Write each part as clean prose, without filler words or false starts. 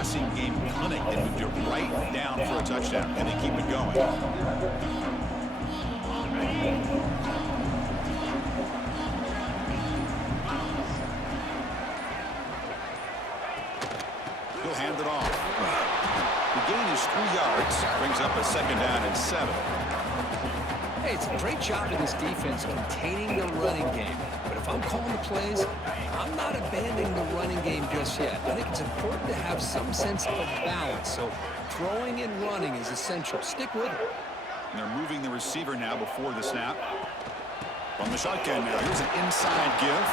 passing game clinic. They moved it right down for a touchdown, and they keep it going. He'll hand it off. The gain is 3 yards. Brings up a 2nd down and 7. Hey, it's a great job of this defense containing the running game. But if I'm calling the plays, I'm not abandoning the running game just yet. I think it's important to have some sense of balance. So throwing and running is essential. Stick with it. And they're moving the receiver now before the snap. From the shotgun now, here's an inside give.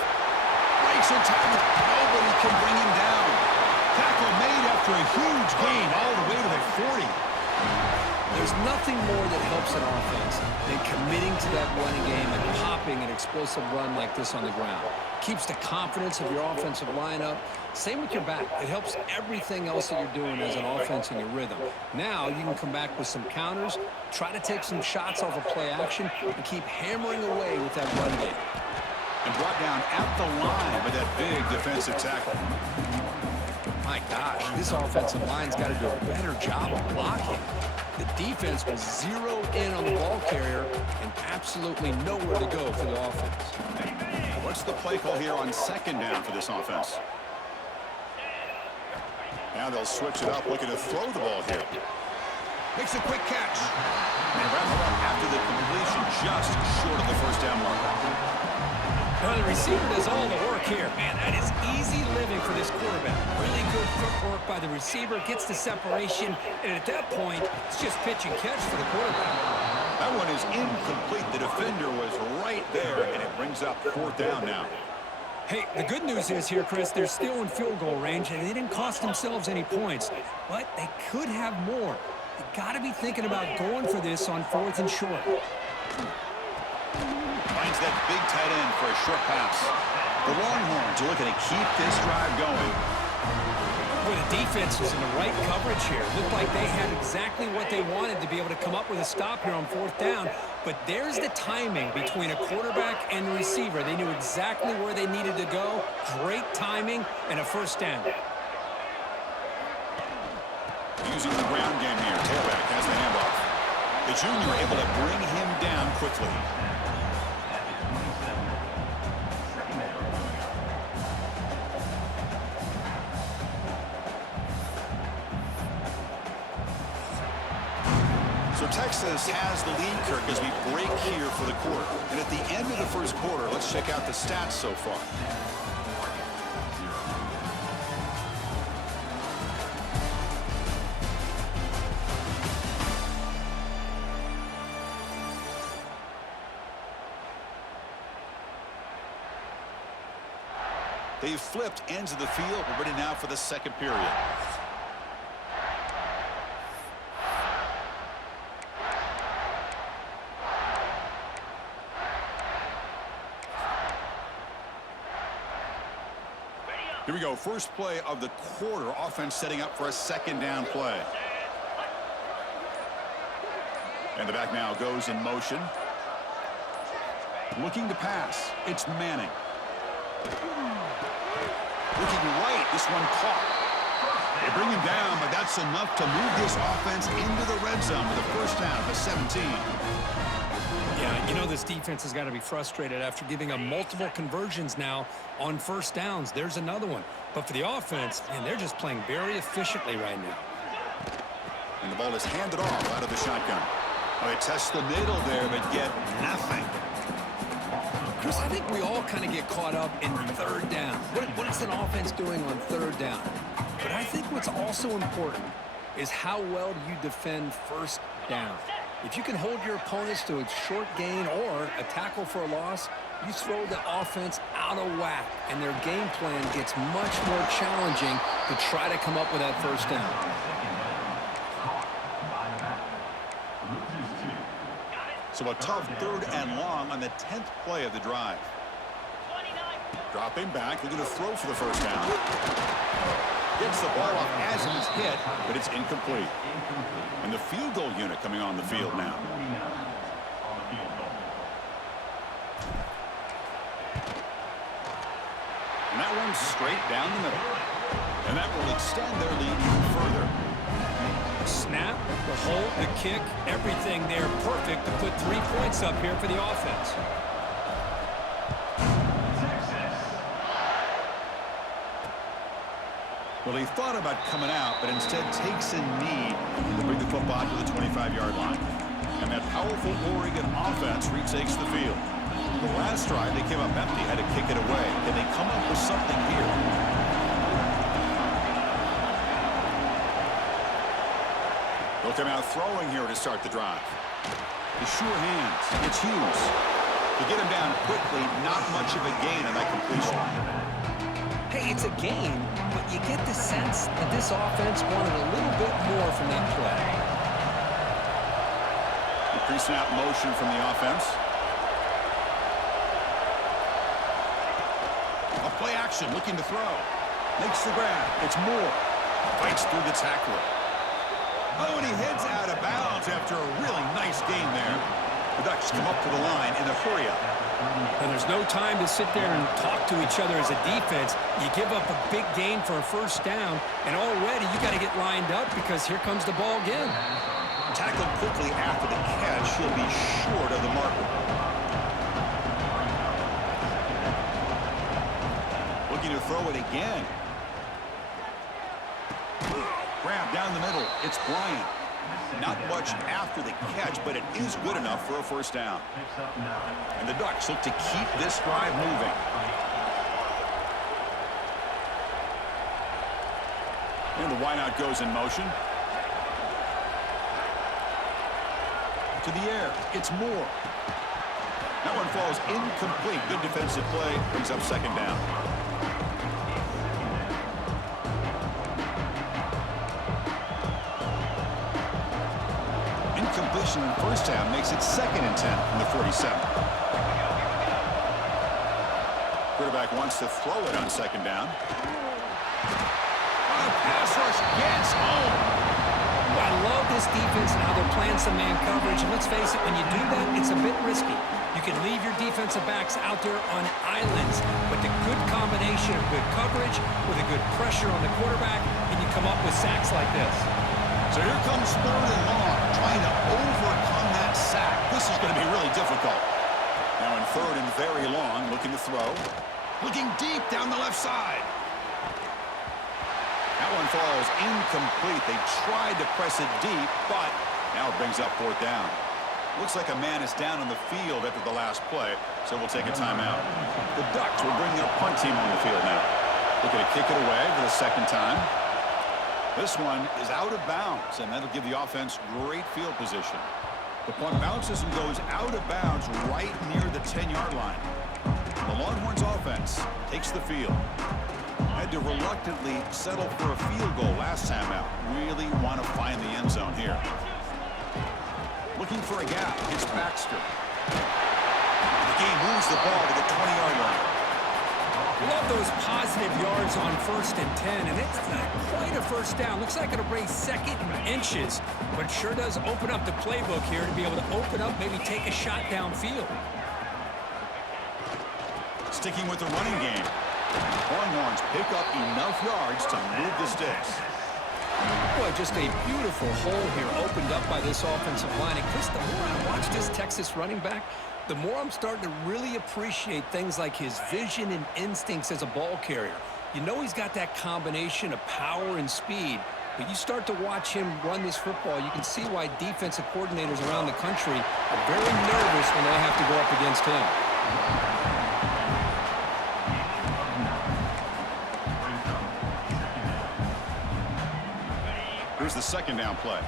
Breaks a tackle. Nobody can bring him down. Tackle made after a huge gain all the way to the 40. There's nothing more that helps an offense than committing to that running game and popping an explosive run like this on the ground. Keeps the confidence of your offensive lineup. Same with your back. It helps everything else that you're doing as an offense in your rhythm. Now you can come back with some counters, try to take some shots off of play action, and keep hammering away with that run game. And brought down at the line with that big defensive tackle. My gosh, this offensive line's got to do a better job of blocking. The defense was zeroed in on the ball carrier and absolutely nowhere to go for the offense. What's the play call here on 2nd down for this offense? Now they'll switch it up, looking to throw the ball here. Makes a quick catch. And wrap it up after the completion, just short of the 1st down marker. Well, the receiver does all the work here. Man, that is easy living for this quarterback. Really good footwork by the receiver, gets the separation, and at that point, it's just pitch and catch for the quarterback. That one is incomplete. The defender was right there, and it brings up 4th down now. Hey, the good news is here, Chris, they're still in field goal range, and they didn't cost themselves any points, but they could have more. You got to be thinking about going for this on 4th and short. Finds that big tight end for a short pass. The Longhorns are looking to keep this drive going. Well, the defense was in the right coverage here. Looked like they had exactly what they wanted to be able to come up with a stop here on 4th down. But there's the timing between a quarterback and the receiver. They knew exactly where they needed to go. Great timing and a 1st down. Using the ground game here. Tailback has the handoff. The junior able to bring him down quickly. So Texas has the lead, Kirk, as we break here for the quarter. And at the end of the 1st quarter, let's check out the stats so far. They've flipped ends of the field. We're ready now for the 2nd period. Here we go. First play of the quarter. Offense setting up for a 2nd down play. And the back now goes in motion. Looking to pass. It's Manning. Looking right. This one caught. They bring him down, but that's enough to move this offense into the red zone with a 1st down to 17. Yeah, you know this defense has got to be frustrated after giving up multiple conversions now on 1st downs. There's another one. But for the offense, man, they're just playing very efficiently right now. And the ball is handed off out of the shotgun. Well, they test the middle there, but get nothing. Chris, I think we all kind of get caught up in 3rd down. What is an offense doing on 3rd down? But I think what's also important is how well do you defend 1st down. If you can hold your opponents to a short gain or a tackle for a loss, you throw the offense out of whack, and their game plan gets much more challenging to try to come up with that 1st down. So a tough 3rd and long on the 10th play of the drive. Dropping back, looking to throw for the 1st down. Gets the ball off as it is hit, but it's incomplete. And the field goal unit coming on the field now. And that one's straight down the middle. And that will extend their lead The hold, the kick, everything there perfect to put 3 points up here for the offense. Well, he thought about coming out, but instead takes a knee to bring the football to the 25-yard line. And that powerful Oregon offense retakes the field. The last drive, they came up empty, had to kick it away. Can they come up with something here? They'll come out throwing here to start the drive. The sure hands. It's Hughes. To get him down quickly, not much of a gain on that completion. Hey, it's a game, but you get the sense that this offense wanted a little bit more from that play. The pre-snap motion from the offense. A play action, looking to throw. Makes the grab. It's Moore. Fights through the tackler. Oh, and he heads out of bounds after a really nice game there. The Ducks come up to the line in a hurry-up. And there's no time to sit there and talk to each other as a defense. You give up a big gain for a first down, and already you got to get lined up because here comes the ball again. Tackled quickly after the catch. He'll be short of the marker. Looking to throw it again. Grab down the middle. It's Bryant. Not much after the catch, but it is good enough for a first down. And the Ducks look to keep this drive moving. And the wideout goes in motion. To the air. It's Moore. That one falls incomplete. Good defensive play. Brings up second down. Incompletion in first down makes it 2nd and 10 from the 47. Quarterback wants to throw it on second down. On a pass rush gets home. I love this defense and how they're playing some man coverage. And let's face it, when you do that, it's a bit risky. You can leave your defensive backs out there on islands, but the good combination of good coverage with a good pressure on the quarterback, and you come up with sacks like this. So here comes 3rd and long, trying to overcome that sack. This is going to be really difficult. Now in 3rd and very long, looking to throw. Looking deep down the left side. That one falls incomplete. They tried to press it deep, but now it brings up 4th down. Looks like a man is down on the field after the last play, so we'll take a timeout. The Ducks will bring their punt team on the field now. Looking to kick it away for the 2nd time. This one is out of bounds, and that'll give the offense great field position. The punt bounces and goes out of bounds right near the 10-yard line. The Longhorns offense takes the field. Had to reluctantly settle for a field goal last time out. Really want to find the end zone here. Looking for a gap. It's Baxter. The game moves the ball to the 20-yard line. Love those positive yards on 1st and 10, and it's not quite a first down. Looks like it'll bring 2nd and inches, but it sure does open up the playbook here to be able to open up, maybe take a shot downfield. Sticking with the running game. Longhorns pick up enough yards to move the sticks. Boy, just a beautiful hole here opened up by this offensive line. And Chris, the more I watch this Texas running back, the more I'm starting to really appreciate things like his vision and instincts as a ball carrier. You know he's got that combination of power and speed, but you start to watch him run this football, you can see why defensive coordinators around the country are very nervous when they have to go up against him. Here's the 2nd down play.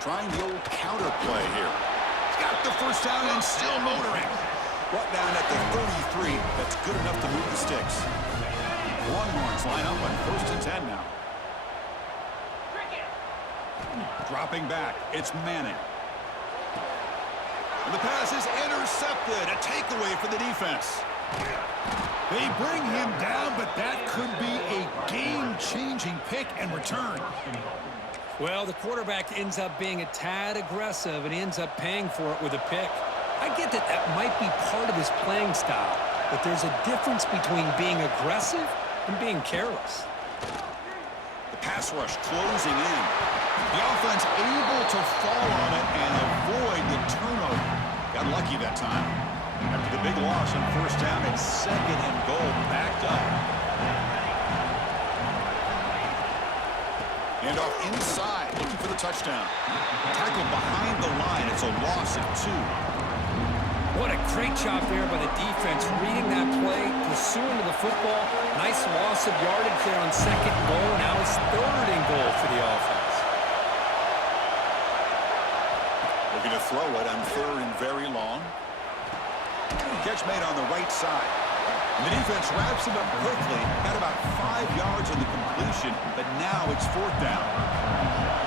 Trying the old counter play here. He's got the first down and still motoring. Brought down at the 33. That's good enough to move the sticks. Longhorns line up on 1st and 10 now. Dropping back. It's Manning. And the pass is intercepted. A takeaway for the defense. They bring him down, but that could be a game-changing pick and return. Well, the quarterback ends up being a tad aggressive, and he ends up paying for it with a pick. I get that might be part of his playing style, but there's a difference between being aggressive and being careless. The pass rush closing in. The offense able to fall on it and avoid the turnover. Got lucky that time. After the big loss on first down, it's second and goal, backed up. And off inside, looking for the touchdown. Tackle behind the line. It's a loss of 2. What a great job there by the defense, reading that play, pursuing to the football. Nice loss of yardage there on second and goal. Now it's third and goal for the offense. Looking to throw it on third and very long. Catch made on the right side. And the defense wraps him up quickly. Got about 5 yards on the completion, but now it's fourth down.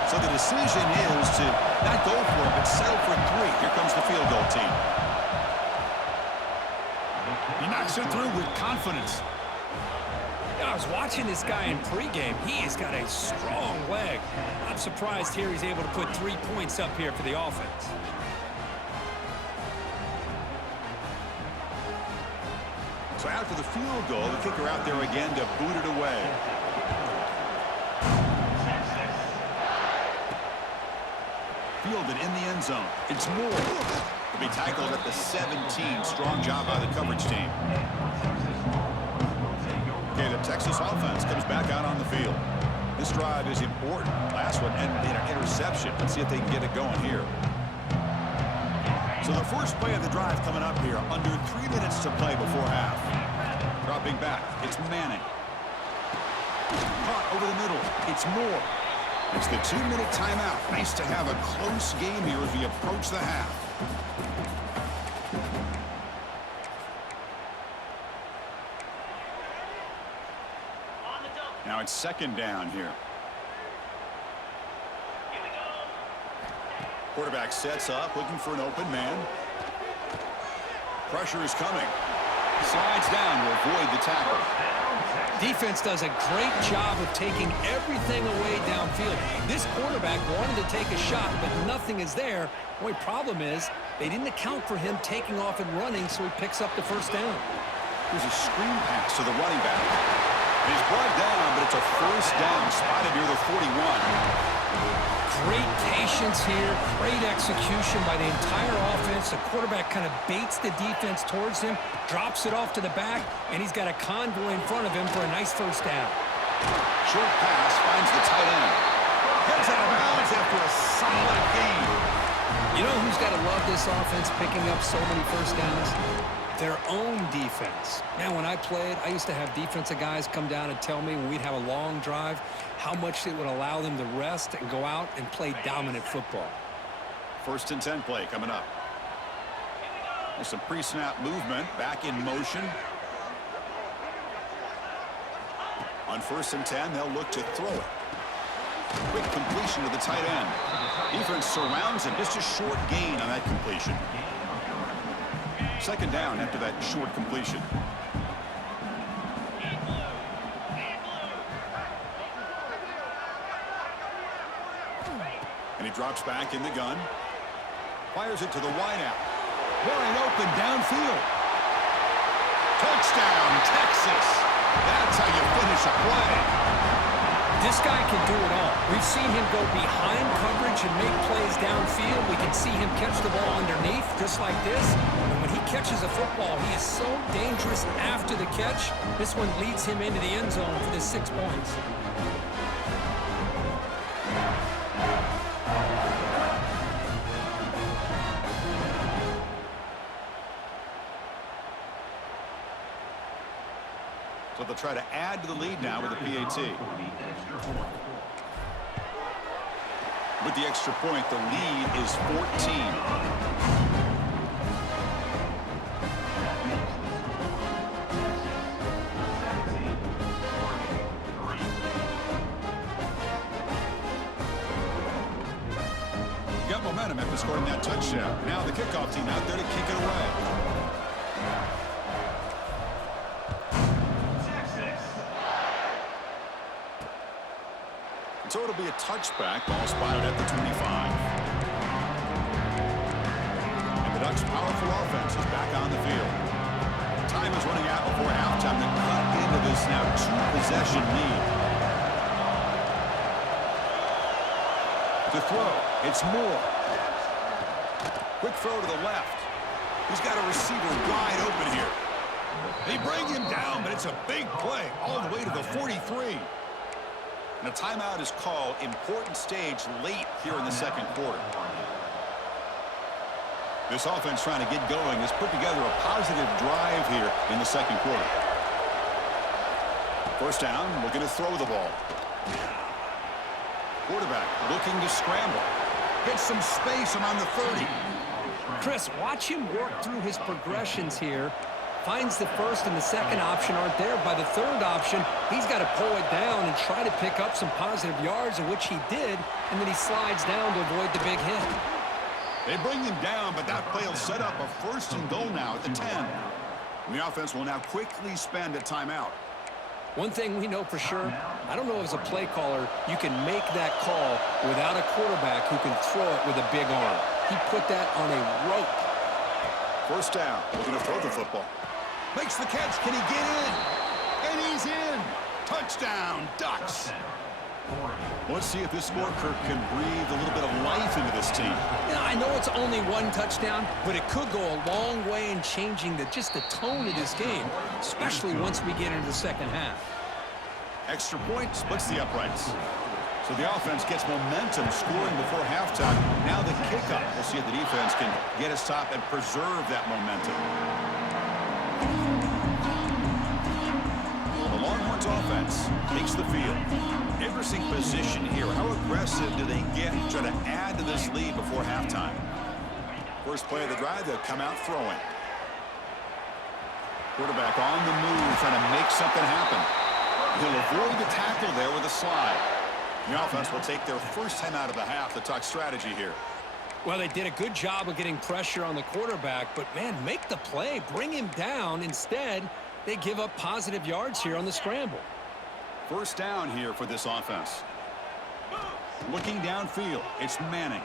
So the decision is to not go for it, but settle for 3. Here comes the field goal team. He knocks it through with confidence. I was watching this guy in pregame. He has got a strong leg. I'm surprised here he's able to put 3 points up here for the offense. So after the field goal, the kicker out there again to boot it away. Fielded in the end zone. It's Moore. He'll be tackled at the 17. Strong job by the coverage team. Okay, the Texas offense comes back out on the field. This drive is important. Last one ended in an interception. Let's see if they can get it going here. So the first play of the drive coming up here. Under 3 minutes to play before half. Dropping back. It's Manning. Caught over the middle. It's Moore. It's the 2-minute timeout. Nice to have a close game here as we approach the half. Now it's second down here. Quarterback sets up, looking for an open man. Pressure is coming. Slides down to avoid the tackle. Defense does a great job of taking everything away downfield. This quarterback wanted to take a shot, but nothing is there. The only problem is they didn't account for him taking off and running, so he picks up the first down. Here's a screen pass to the running back. And he's brought down, but it's a first down, spotted near the 41. Great patience here, great execution by the entire offense. The quarterback kind of baits the defense towards him, drops it off to the back, and he's got a convoy in front of him for a nice first down. Short pass finds the tight end. Heads out of bounds after a solid game. You know who's got to love this offense picking up so many first downs? Their own defense. Man, when I played, I used to have defensive guys come down and tell me when we'd have a long drive how much it would allow them to rest and go out and play dominant football. First and 10 play coming up. There's some pre-snap movement, back in motion. On first and 10, they'll look to throw it. Quick completion to the tight end. Defense surrounds him, just a short gain on that completion. Second down after that short completion. And he drops back in the gun. Fires it to the wideout. Wide open downfield. Touchdown, Texas. That's how you finish a play. This guy can do it all. We've seen him go behind coverage and make plays downfield. We can see him catch the ball underneath, just like this. And when he catches a football, he is so dangerous after the catch. This one leads him into the end zone for the 6 points. So they'll try to add to the lead now with a PAT. With the extra point, the lead is 14. Got momentum after scoring that touchdown. Now the kickoff team out there to kick it away. So it'll be a touchback. Ball spotted at the 25. And the Ducks' powerful offense is back on the field. Time is running out before halftime to cut into this now two-possession lead. To throw, it's Moore. Quick throw to the left. He's got a receiver wide open here. They bring him down, but it's a big play all the way to the 43. And a timeout is called. Important stage late here in the second quarter. This offense trying to get going has put together a positive drive here in the second quarter. First down, looking to throw the ball. Quarterback looking to scramble. Gets some space around the 30. Chris, watch him work through his progressions here. Finds the first and the second option aren't there. By the third option, he's got to pull it down and try to pick up some positive yards, which he did, and then he slides down to avoid the big hit. They bring him down, but that play will set up a first and goal now at the 10. And the offense will now quickly spend a timeout. One thing we know for sure, I don't know as a play caller, you can make that call without a quarterback who can throw it with a big arm. He put that on a rope. First down, looking to throw the football. Makes the catch, can he get in? And he's in! Touchdown, Ducks! Let's see if this score, Kirk, can breathe a little bit of life into this team. Yeah, I know it's only one touchdown, but it could go a long way in changing just the tone of this game, especially once we get into the second half. Extra point splits the uprights. So the offense gets momentum scoring before halftime. Now the kickoff. We'll see if the defense can get a stop and preserve that momentum. The Longhorns offense takes the field. Interesting position here. How aggressive do they get to try to add to this lead before halftime? First play of the drive, they'll come out throwing. Quarterback on the move, trying to make something happen. He'll avoid the tackle there with a slide. The offense will take their first time out of the half to talk strategy here. Well, they did a good job of getting pressure on the quarterback, but, man, make the play. Bring him down. Instead, they give up positive yards here on the scramble. First down here for this offense. Looking downfield, it's Manning.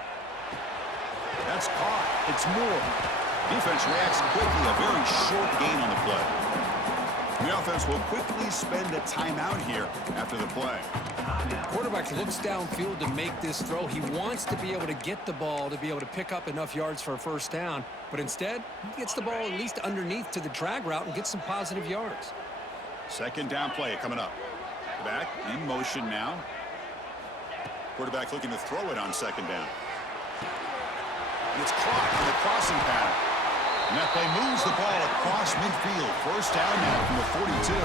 That's caught. It's Moore. Defense reacts quickly. A very short gain on the play. The offense will quickly spend a timeout here after the play. Quarterback looks downfield to make this throw. He wants to be able to get the ball to be able to pick up enough yards for a first down. But instead, he gets the ball at least underneath to the drag route and gets some positive yards. Second down play coming up. Back in motion now. Quarterback looking to throw it on second down. And it's caught in the crossing pattern. And that play moves the ball across midfield. First down now from the 42.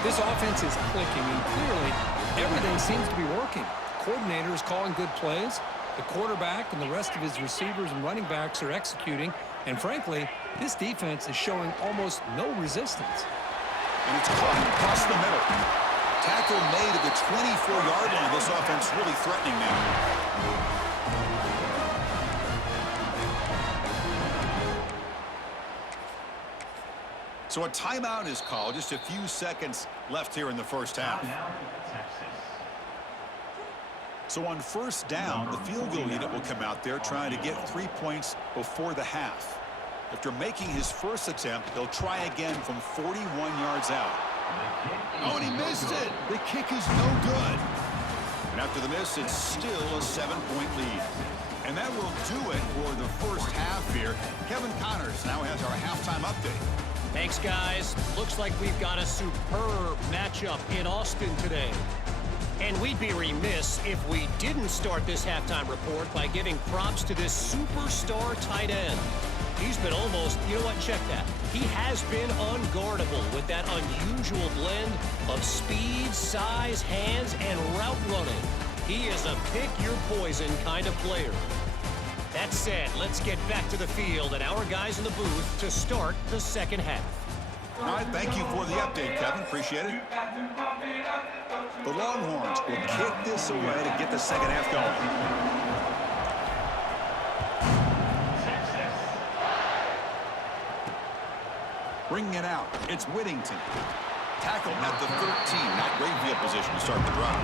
This offense is clicking, and clearly everything seems to be working. The coordinator is calling good plays. The quarterback and the rest of his receivers and running backs are executing. And frankly, this defense is showing almost no resistance. And it's caught across the middle. Tackle made at the 24-yard line. This offense really threatening now. So a timeout is called. Just a few seconds left here in the first half. So on first down, the field goal unit will come out there trying to get 3 points before the half. After making his first attempt, he'll try again from 41 yards out. Oh, and he missed it. The kick is no good. And after the miss, it's still a 7-point lead. And that will do it for the first half here. Kevin Connors now has our halftime update. Thanks, guys. Looks like we've got a superb matchup in Austin today. And we'd be remiss if we didn't start this halftime report by giving props to this superstar tight end. He's been almost, you know what, check that. He has been unguardable with that unusual blend of speed, size, hands, and route running. He is a pick-your-poison kind of player. That said, let's get back to the field and our guys in the booth to start the second half. All right, thank you for the update, Kevin. Appreciate it. The Longhorns will kick this away to get the second half going. Bringing it out, it's Whittington. Tackled at the 13. Not great field position to start the drive.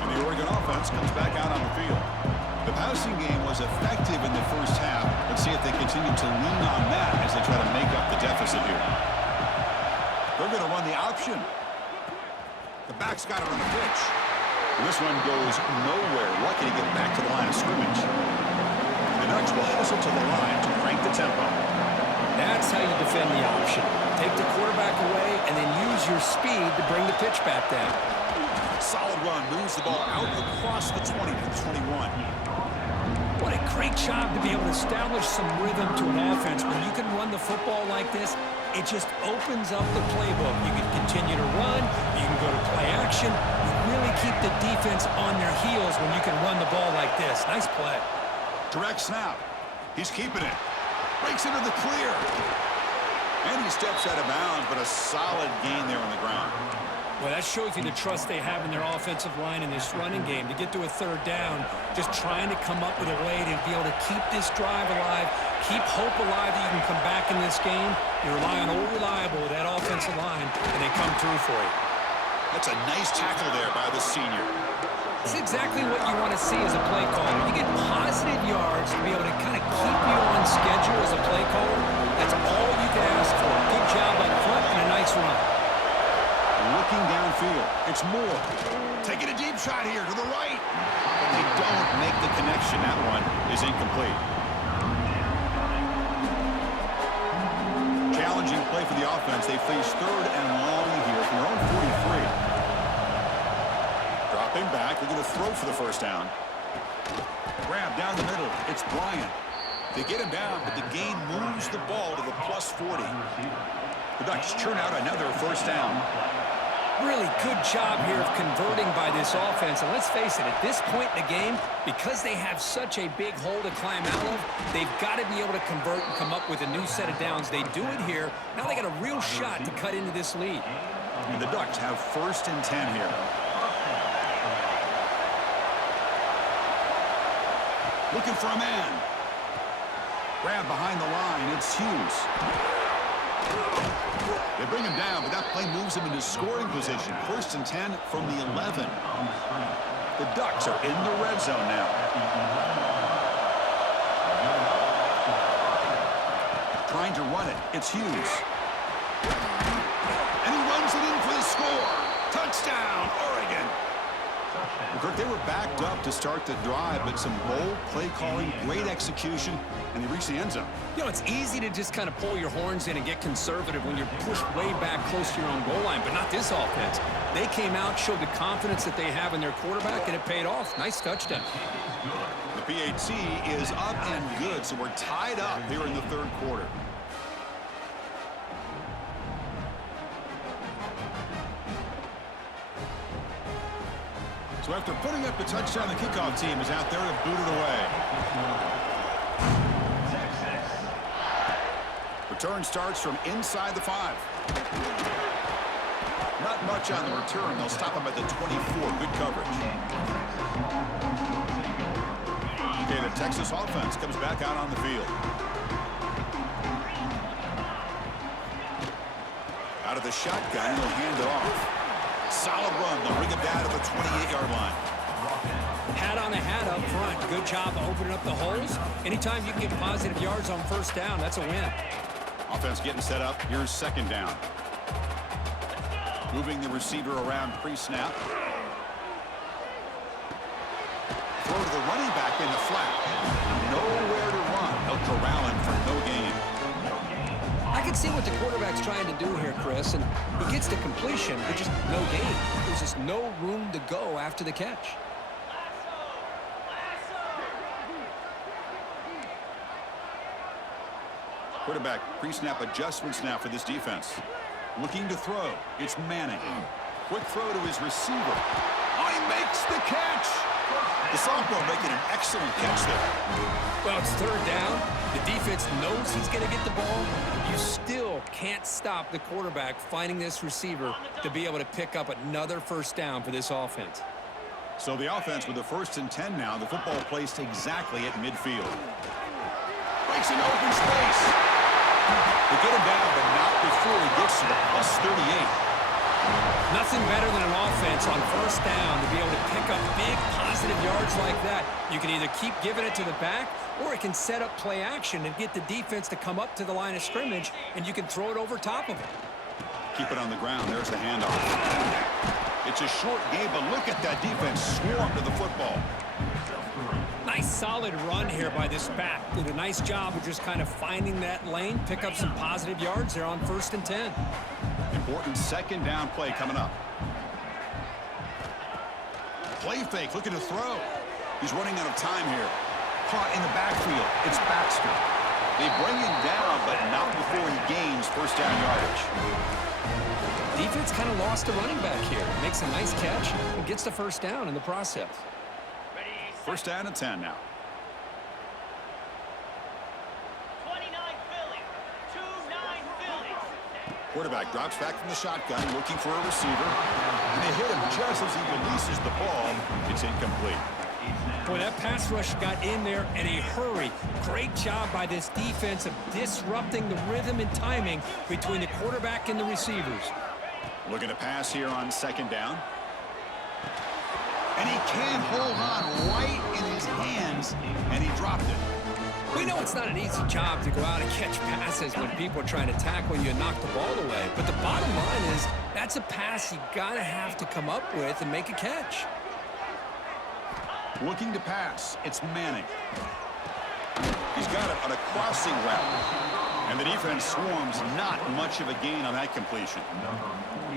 And the Oregon offense comes back out on the field. The passing game was effective in the first half. Let's see if they continue to lean on that as they try to make up the deficit here. They're going to run the option. The back's got it on the pitch. And this one goes nowhere. Lucky to get back to the line of scrimmage. The Ducks will hustle to the line to crank the tempo. That's how you defend the option. Take the quarterback away and then use your speed to bring the pitch back down. Solid run. Moves the ball out across the 20 to the 21. What a great job to be able to establish some rhythm to an offense. When you can run the football like this, it just opens up the playbook. You can continue to run. You can go to play action. You really keep the defense on their heels when you can run the ball like this. Nice play. Direct snap. He's keeping it. Breaks into the clear. And he steps out of bounds, but a solid gain there on the ground. Well, that shows you the trust they have in their offensive line in this running game. To get to a third down, just trying to come up with a way to be able to keep this drive alive, keep hope alive that you can come back in this game. You rely on old reliable, that offensive line, and they come through for you. That's a nice tackle there by the senior. It's exactly what you want to see as a play caller. You get positive yards to be able to kind of keep you on schedule as a play caller. That's all you can ask for. Good job up front and a nice run. Looking downfield. It's Moore. Taking a deep shot here to the right. But they don't make the connection. That one is incomplete. Challenging play for the offense. They face third and long here from their own 43. Dropping back. They're going to throw for the first down. Grab down the middle. It's Bryant. They get him down, but the gain moves the ball to the plus 40. The Ducks churn out another first down. Really good job here of converting by this offense. And let's face it, at this point in the game, because they have such a big hole to climb out of, they've got to be able to convert and come up with a new set of downs. They do it here. Now they got a real shot to cut into this lead. And the Ducks have first and 10 here. Looking for a man. Grab behind the line. It's Hughes. They bring him down, but that play moves him into scoring position. First and 10 from the 11. The Ducks are in the red zone now. Trying to run it. It's Hughes. And he runs it in for the score. Touchdown, Oregon. Well, Kirk, they were backed up to start the drive, but some bold play calling, great execution, and they reached the end zone. You know, it's easy to just kind of pull your horns in and get conservative when you're pushed way back close to your own goal line, but not this offense. They came out, showed the confidence that they have in their quarterback, and it paid off. Nice touchdown. The PAT is up and good, so we're tied up here in the third quarter. So after putting up the touchdown, the kickoff team is out there to boot it away. Return starts from inside the 5. Not much on the return. They'll stop him at the 24. Good coverage. Okay, the Texas offense comes back out on the field. Out of the shotgun, he'll hand it off. Solid run. They'll bring him down to the 28-yard line. Hat on a hat up front. Good job opening up the holes. Anytime you can get positive yards on first down, that's a win. Offense getting set up. Here's second down. Moving the receiver around pre-snap. Throw to the running back in the flat. Nowhere to run. They'll corral him for no gain. I can see what the quarterback's trying to do here, Chris, and he gets the completion, but just no gain. There's just no room to go after the catch. Quarterback pre-snap adjustments now for this defense. Looking to throw. It's Manning. Quick throw to his receiver. Oh, he makes the catch. The sophomore making an excellent catch there. Well, it's third down. The defense knows he's going to get the ball. You still can't stop the quarterback finding this receiver to be able to pick up another first down for this offense. So the offense with the first and 10 now. The football placed exactly at midfield. Breaks an open space. They get him down, but not before he gets to the plus 38. Nothing better than an offense on first down to be able to pick up big positive yards like that. You can either keep giving it to the back, or it can set up play action and get the defense to come up to the line of scrimmage, and you can throw it over top of it. Keep it on the ground. There's the handoff. It's a short game, but look at that defense swarm to the football. Nice solid run here by this back. Did a nice job of just kind of finding that lane, pick up some positive yards there on 1st and 10. Important second down play coming up. Play fake, looking to throw. He's running out of time here. Caught in the backfield. It's Baxter. They bring him down, but not before he gains first down yardage. Defense kind of lost a running back here. Makes a nice catch and gets the first down in the process. First down and 10 now. 29 Philly. 2-9 Philly. Quarterback drops back from the shotgun, looking for a receiver. And they hit him just as he releases the ball. It's incomplete. Boy, that pass rush got in there in a hurry. Great job by this defense of disrupting the rhythm and timing between the quarterback and the receivers. Looking to pass here on second down. And he can't hold on right in his hands, and he dropped it. We know it's not an easy job to go out and catch passes when people are trying to tackle you and knock the ball away. But the bottom line is that's a pass you got to have to come up with and make a catch. Looking to pass. It's Manning. He's got it on a crossing route. And the defense swarms. Not much of a gain on that completion.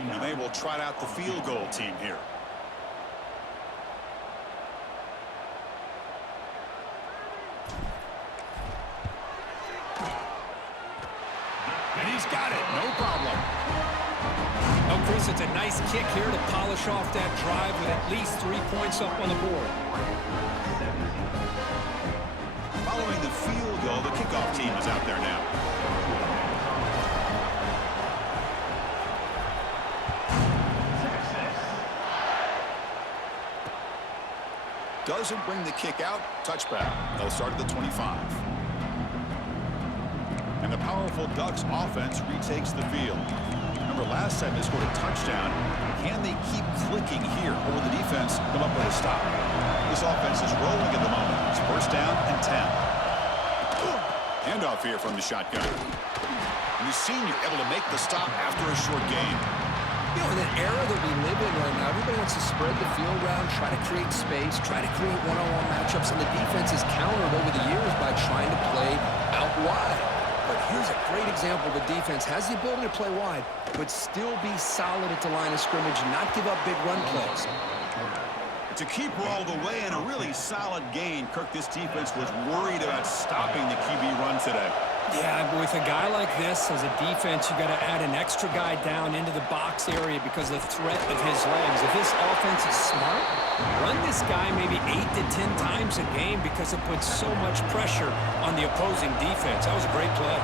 And they will trot out the field goal team here. And he's got it. No problem. Oh, Chris, it's a nice kick here to polish off that drive with at least 3 points up on the board. Following the field goal, the kickoff team is out there now. Doesn't bring the kick out. Touchback. They'll start at the 25. And the powerful Ducks offense retakes the field. Remember, last time they scored a touchdown. Can they keep clicking here, or will the defense come up with a stop? This offense is rolling at the moment. It's first down and 10. Handoff here from the shotgun. And the senior able to make the stop after a short game. You know, in that era that we live in right now, everybody wants to spread the field around, try to create space, try to create one-on-one matchups, and the defense has countered over the years by trying to play out wide. But here's a great example. The defense has the ability to play wide, but still be solid at the line of scrimmage and not give up big run plays. It's a keeper all the way and a really solid gain. Kirk, this defense was worried about stopping the QB run today. Yeah, with a guy like this as a defense, you got to add an extra guy down into the box area because of the threat of his legs. If this offense is smart, run this guy maybe 8 to 10 times a game because it puts so much pressure on the opposing defense. That was a great play.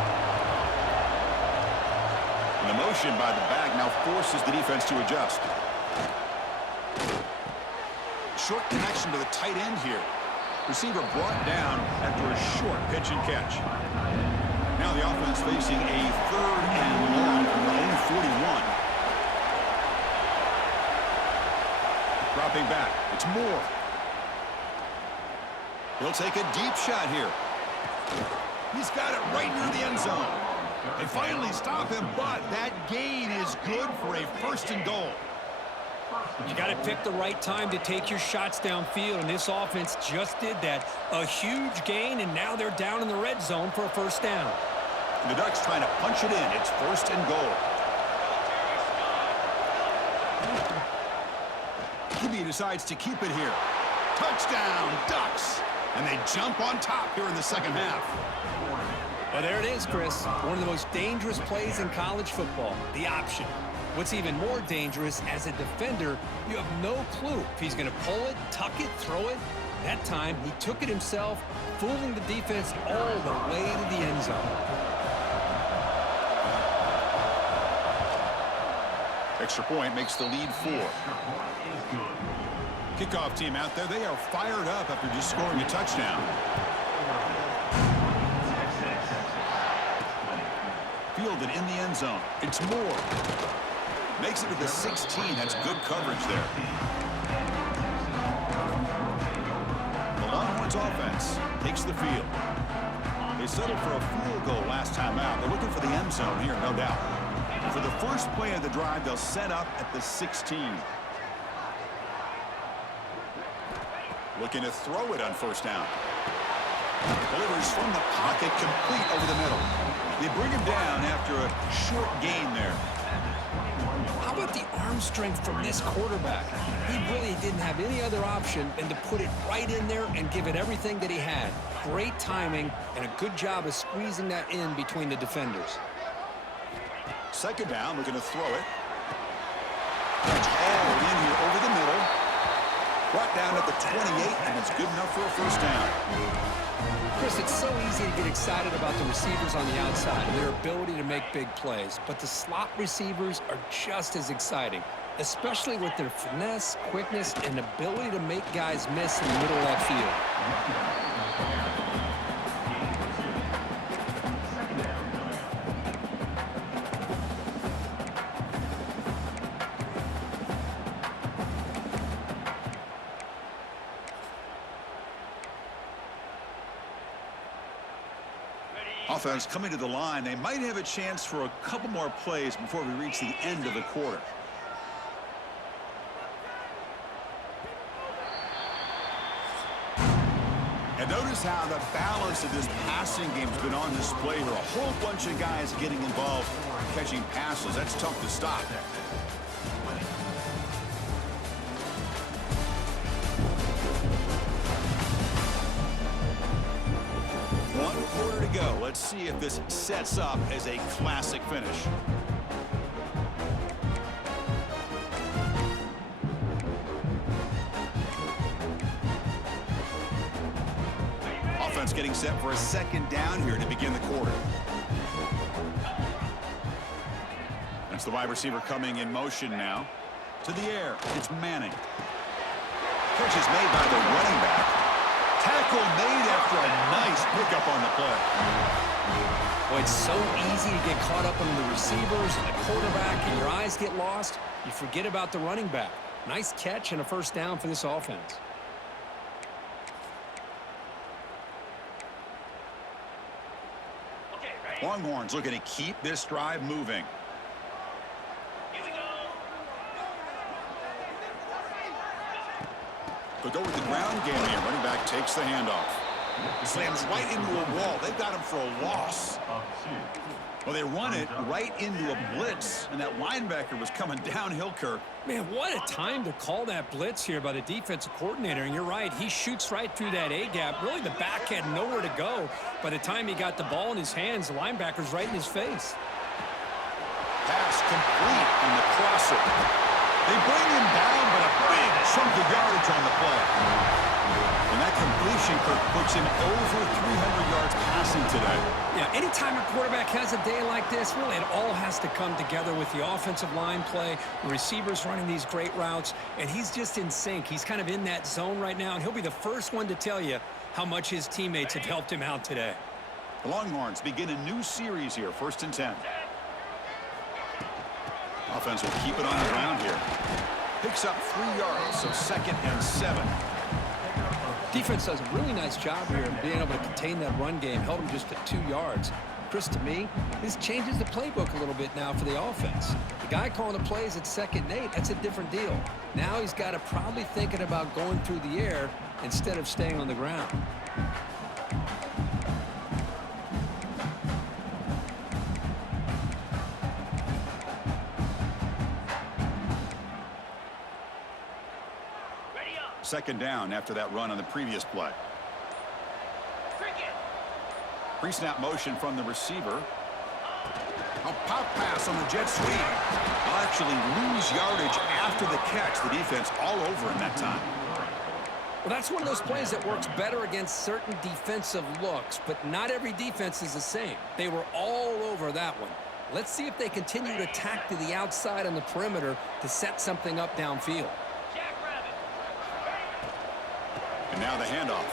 And the motion by the back now forces the defense to adjust. Short connection to the tight end here. Receiver brought down after a short pitch and catch. Now the offense facing a 3rd and long from their own 41. Dropping back. It's Moore. He'll take a deep shot here. He's got it right near the end zone. They finally stop him, but that gain is good for a 1st and goal. You got to pick the right time to take your shots downfield, and this offense just did that. A huge gain, and now they're down in the red zone for a 1st down. And the Ducks trying to punch it in. It's 1st and goal. QB decides to keep it here. Touchdown, Ducks! And they jump on top here in the second half. Well, there it is, Chris. One of the most dangerous plays in college football, the option. What's even more dangerous, as a defender, you have no clue if he's going to pull it, tuck it, throw it. That time, he took it himself, fooling the defense all the way to the end zone. Extra point makes the lead 4. Kickoff team out there, they are fired up after just scoring a touchdown. Fielded in the end zone. It's Moore. Makes it to the 16. That's good coverage there. The Longhorns offense takes the field. They settled for a field goal last time out. They're looking for the end zone here, no doubt. For the first play of the drive, they'll set up at the 16. Looking to throw it on first down. Delivers from the pocket, complete over the middle. They bring him down after a short gain there. How about the arm strength from this quarterback? He really didn't have any other option than to put it right in there and give it everything that he had. Great timing and a good job of squeezing that in between the defenders. Second down, looking to throw it. That's all in here over the middle. Brought down at the 28, and it's good enough for a first down. Chris, it's so easy to get excited about the receivers on the outside and their ability to make big plays, but the slot receivers are just as exciting, especially with their finesse, quickness, and ability to make guys miss in the middle of that field. Offense coming to the line. They might have a chance for a couple more plays before we reach the end of the quarter. And notice how the balance of this passing game has been on display here. A whole bunch of guys getting involved catching passes. That's tough to stop. Quarter to go. Let's see if this sets up as a classic finish. Offense getting set for a second down here to begin the quarter. That's the wide receiver coming in motion now. To the air. It's Manning. Catch is made by the running back. Tackle made after a nice pickup on the play. Boy, it's so easy to get caught up on the receivers and the quarterback, and your eyes get lost. You forget about the running back. Nice catch and a first down for this offense. Longhorns looking to keep this drive moving. But go with the ground game here. Running back takes the handoff. Slams right into a wall. They've got him for a loss. Well, they run it right into a blitz, and that linebacker was coming downhill, Kirk. Man, what a time to call that blitz here by the defensive coordinator. And you're right, he shoots right through that A-gap. Really, the back had nowhere to go. By the time he got the ball in his hands, the linebacker's right in his face. Pass complete on the crosser. They bring him down, but a big chunk of yardage on the play. And that completion, Kirk, puts him over 300 yards passing today. Yeah, anytime a quarterback has a day like this, really it all has to come together with the offensive line play, the receivers running these great routes, and he's just in sync. He's kind of in that zone right now, and he'll be the first one to tell you how much his teammates have helped him out today. The Longhorns begin a new series here, 1st and 10. Offense will keep it on the ground here. Picks up 3 yards, so 2nd and 7. Defense does a really nice job here of being able to contain that run game. Held him just at 2 yards. Chris, to me, this changes the playbook a little bit now for the offense. The guy calling the plays at 2nd and 8, that's a different deal. Now he's got to probably thinking about going through the air instead of staying on the ground. Second down after that run on the previous play. Pre-snap motion from the receiver. A pop pass on the jet sweep. They'll actually lose yardage after the catch. The defense all over him that time. Well, that's one of those plays that works better against certain defensive looks, but not every defense is the same. They were all over that one. Let's see if they continue to attack to the outside on the perimeter to set something up downfield. And now the handoff.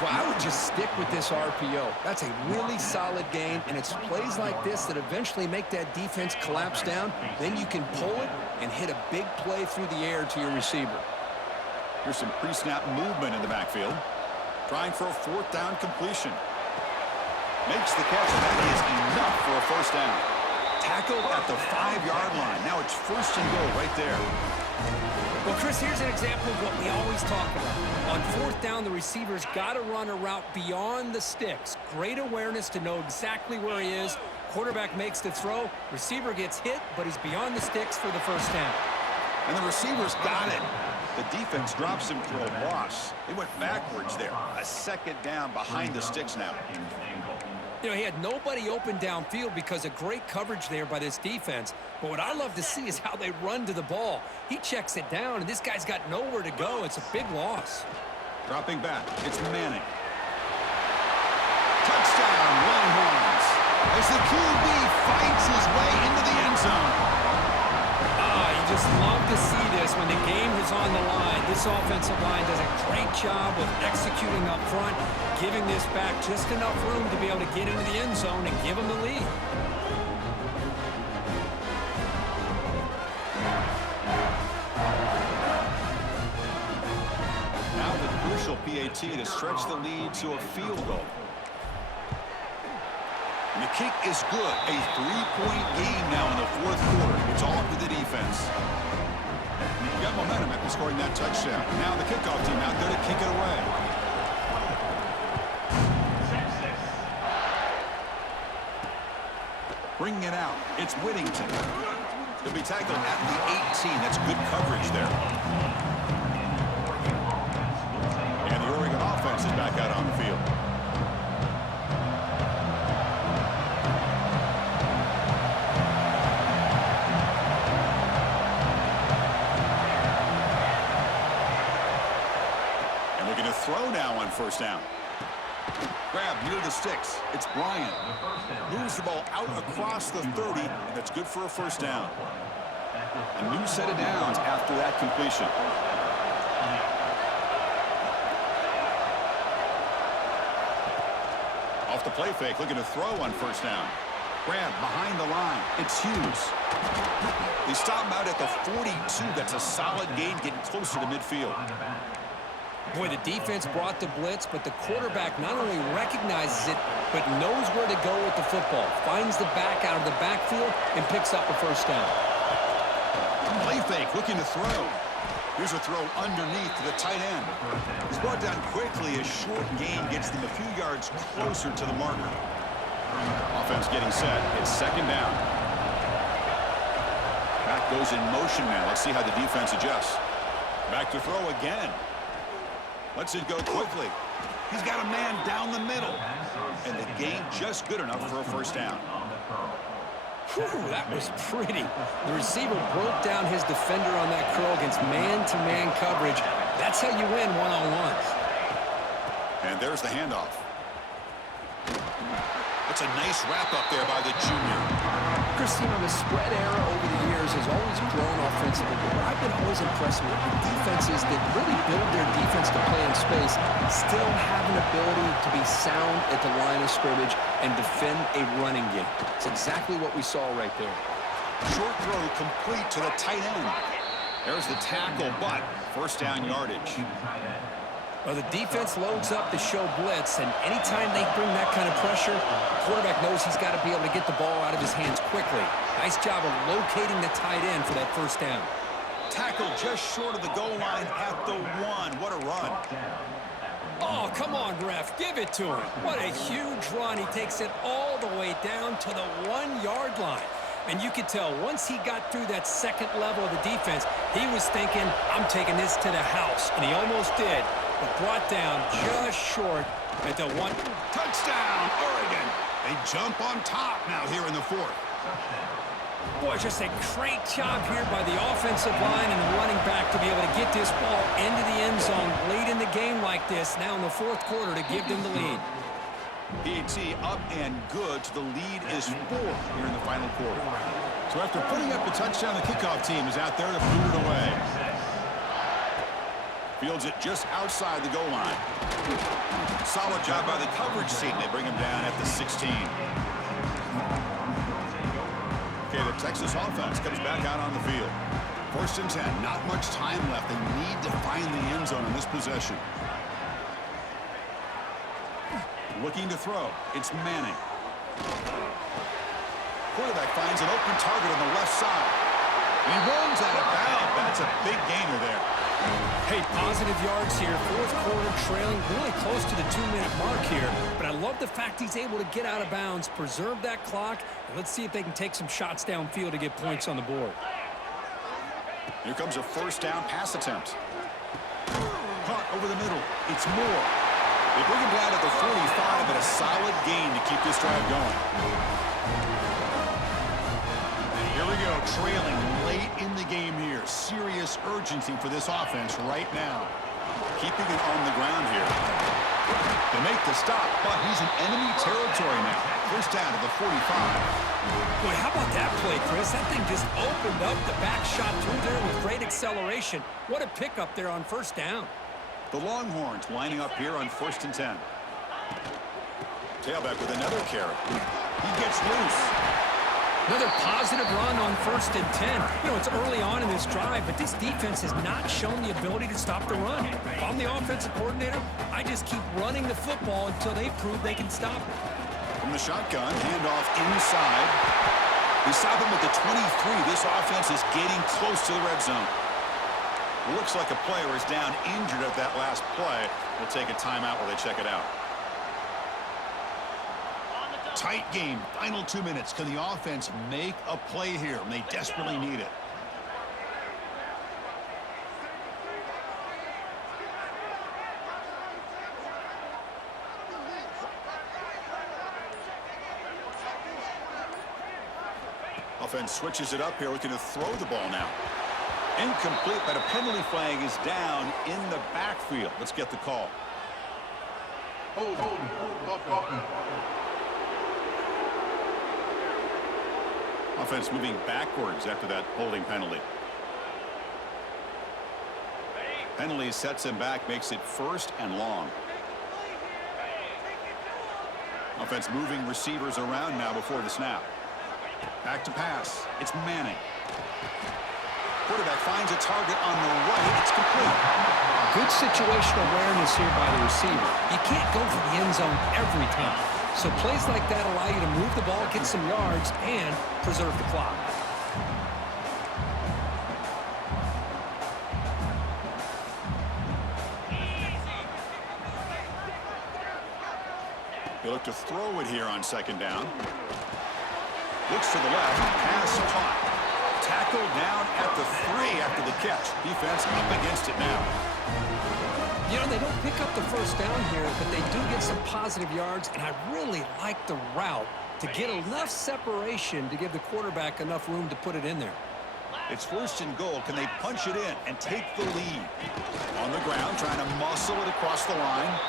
Well, I would just stick with this RPO. That's a really solid game, and it's plays like this that eventually make that defense collapse down. Then you can pull it and hit a big play through the air to your receiver. Here's some pre-snap movement in the backfield. Trying for a 4th down completion. Makes the catch, and that is enough for a first down. Tackled at the 5-yard line. Now it's first and goal right there. Well, Chris, here's an example of what we always talk about. On fourth down, the receiver's got to run a route beyond the sticks. Great awareness to know exactly where he is. Quarterback makes the throw. Receiver gets hit, but he's beyond the sticks for the first down. And the receiver's got it. The defense drops him for a loss. They went backwards there. A second down behind the sticks now. You know, he had nobody open downfield because of great coverage there by this defense. But what I love to see is how they run to the ball. He checks it down, and this guy's got nowhere to go. It's a big loss. Dropping back, it's Manning. Touchdown, Longhorns. As the QB fights his way into the end zone. You just love to see this when the game is on the line. This offensive line does a great job of executing up front, giving this back just enough room to be able to get into the end zone and give them the lead. Now the crucial PAT to stretch the lead to a field goal. And the kick is good. A 3-point game now in the fourth quarter. It's all up to the defense. You got momentum after scoring that touchdown. Now the kickoff team out there to kick it away. Bringing it out. It's Whittington. He'll be tackled at the 18. That's good coverage there. And the Oregon offense is back out on the field. Throw now on first down. Grab near the sticks. It's Bryant. Moves the ball out across the 30, and that's good for a first down. A new set of downs after that completion. Off the play fake, looking to throw on first down. Grab behind the line. It's Hughes. They stop him out at the 42. That's a solid gain, getting closer to midfield. Boy, the defense brought the blitz, but the quarterback not only recognizes it, but knows where to go with the football. Finds the back out of the backfield and picks up a first down. Play fake, looking to throw. Here's a throw underneath to the tight end. He's brought down quickly. A short gain gets them a few yards closer to the marker. Offense getting set. It's second down. Back goes in motion now. Let's see how the defense adjusts. Back to throw again. Lets it go quickly. He's got a man down the middle. And the gain just good enough for a first down. Whew, that was pretty. The receiver broke down his defender on that curl against man-to-man coverage. That's how you win one-on-ones. And there's the handoff. That's a nice wrap-up there by the junior. Christina, the spread era over the years has always grown offensively, but what I've been always impressed with defenses that really build their defense to play in space still have an ability to be sound at the line of scrimmage and defend a running game. It's exactly what we saw right there. Short throw complete to the tight end. There's the tackle, but first down yardage. Well, the defense loads up to show blitz, and anytime they bring that kind of pressure, the quarterback knows he's got to be able to get the ball out of his hands quickly. Nice job of locating the tight end for that first down. Tackle just short of the goal line at the 1. What a run. Oh, come on, ref. Give it to him. What a huge run. He takes it all the way down to the 1-yard line. And you could tell once he got through that second level of the defense, he was thinking, I'm taking this to the house. And he almost did. But brought down just short at the 1. Touchdown, Oregon. They jump on top now here in the fourth. Boy, just a great job here by the offensive line and the running back to be able to get this ball into the end zone late in the game like this, now in the fourth quarter, to give them the lead. PAT up and good. The lead is 4 here in the final quarter. So after putting up a touchdown, the kickoff team is out there to boot it away. Fields it just outside the goal line. Solid job by the coverage team. They bring him down at the 16. Okay, the Texas offense comes back out on the field. First and 10. Not much time left. They need to find the end zone in this possession. Looking to throw. It's Manning. Quarterback finds an open target on the left side. And he runs out of bounds. That's a big gainer there. Hey, positive yards here. Fourth quarter trailing really close to the 2-minute mark here. But I love the fact he's able to get out of bounds, preserve that clock, and let's see if they can take some shots downfield to get points on the board. Here comes a first down pass attempt. Caught over the middle. It's Moore. They bring him down at the 45, but a solid gain to keep this drive going. Here we go, trailing late in the game here. Serious urgency for this offense right now. Keeping it on the ground here. They make the stop, but he's in enemy territory now. First down to the 45. Boy, how about that play, Chris? That thing just opened up the back shot through there with great acceleration. What a pickup there on first down. The Longhorns lining up here on 1st and 10. Tailback with another carry. He gets loose. Another positive run on 1st and 10. You know, it's early on in this drive, but this defense has not shown the ability to stop the run. If I'm the offensive coordinator, I just keep running the football until they prove they can stop it. From the shotgun, handoff inside. They stop him at the 23. This offense is getting close to the red zone. Looks like a player is down injured at that last play. We'll take a timeout while they check it out. Tight game, final 2 minutes. Can the offense make a play here? And they desperately need it. Offense switches it up here, looking to throw the ball now. Incomplete, but a penalty flag is down in the backfield. Let's get the call. Offense moving backwards after that holding penalty. Penalty sets him back, makes it 1st and long. Offense moving receivers around now before the snap. Back to pass. It's Manning. Quarterback finds a target on the right. It's complete. Good situational awareness here by the receiver. You can't go for the end zone every time. So plays like that allow you to move the ball, get some yards, and preserve the clock. They look to throw it here on 2nd down. Looks to the left. Pass caught. Tackled down at the 3 after the catch. Defense up against it now. You know, they don't pick up the first down here, but they do get some positive yards, and I really like the route to get enough separation to give the quarterback enough room to put it in there. It's 1st and goal. Can they punch it in and take the lead? On the ground, trying to muscle it across the line.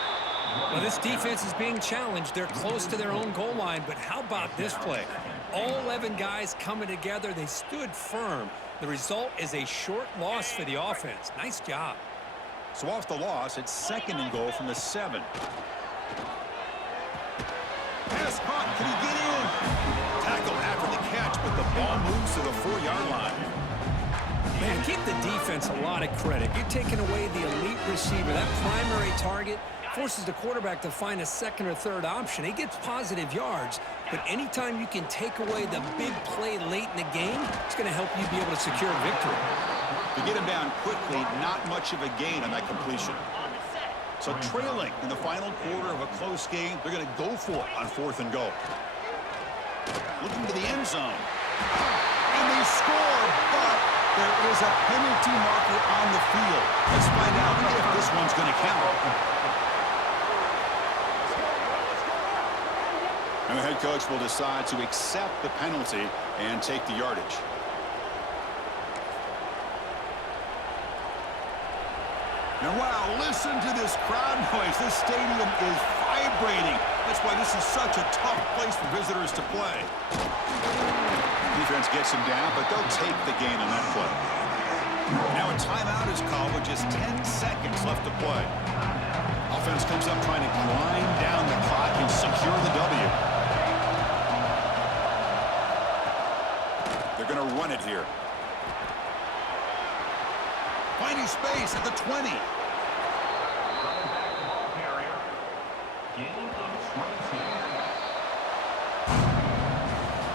Well, this defense is being challenged. They're close to their own goal line, but how about this play? All 11 guys coming together. They stood firm. The result is a short loss for the offense. Nice job. So off the loss, it's 2nd and goal from the 7. Pass caught. Can he get in? Tackle after the catch, but the ball moves to the 4-yard line. Man, give the defense a lot of credit. You're taking away the elite receiver. That primary target forces the quarterback to find a 2nd or 3rd option. He gets positive yards, but anytime you can take away the big play late in the game, it's going to help you be able to secure a victory. To get him down quickly, not much of a gain on that completion. So trailing in the final quarter of a close game, they're going to go for it on 4th and goal. Looking to the end zone. And they score, but there is a penalty marker on the field. Let's find out if this one's going to count. And the head coach will decide to accept the penalty and take the yardage. And wow, listen to this crowd noise. This stadium is vibrating. That's why this is such a tough place for visitors to play. Defense gets him down, but they'll take the gain on that play. Now a timeout is called with just 10 seconds left to play. Offense comes up trying to grind down the clock and secure the W. They're going to run it here. Finding space at the 20.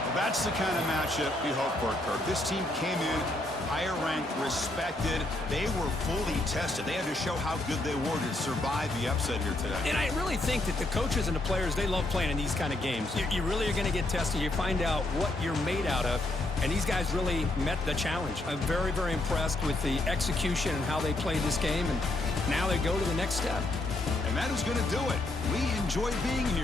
Well, That's the kind of matchup we hope for, Kirk. This team came in higher ranked, respected. They were fully tested. They had to show how good they were to survive the upset here today. And I really think that the coaches and the players, they love playing in these kind of games. You really are going to get tested. You find out what you're made out of. And these guys really met the challenge. I'm very, very impressed with the execution and how they played this game. And now they go to the next step. And that is going to do it. We enjoyed being here.